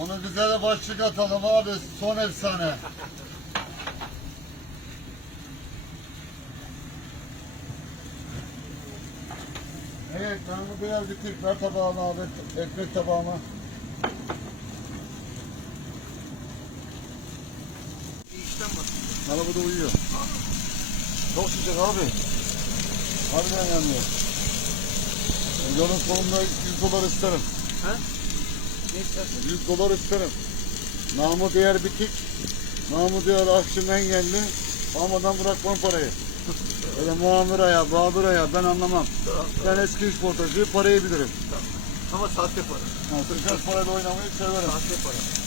Onu bize de başlık atalım abi. Son efsane. Evet, ben bu biraz bitir. Ver tabağımı abi. Ekmek tabağımı. Arabada uyuyor. Çok sıcak abi. Harbiden yanıyor. Yolun sonunda 100 dolar isterim. İstersin? 100 dolar isterim. Namı değer bitik. Namı değer akşam engelli. Almadan bırakmam parayı. Öyle muamir aya, babır aya ben anlamam. Ben eski işportacı parayı bilirim. Ama sahte para. Ha, Türkan parayla oynamayı severim. Sahte para.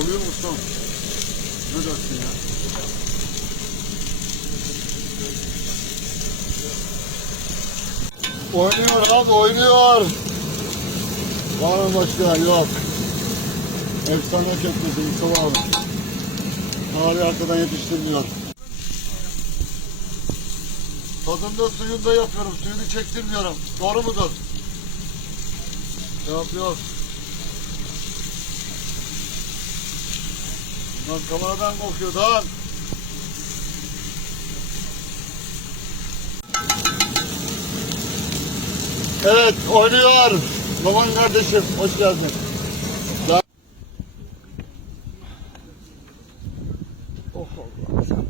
Oluyor mu ustam? Ne dersin ya? Oynuyor abi oynuyor. Var mı başka? Yok. Efsane köftesi Mustafa abi. Tarih arkadan yetiştirmiyor. Tadında suyunda yapıyorum. Suyunu çektirmiyorum. Doğru mudur? Yok Lan kameradan kokuyor lan. Evet oynuyor. Baban kardeşim hoş geldin. Oh Allah.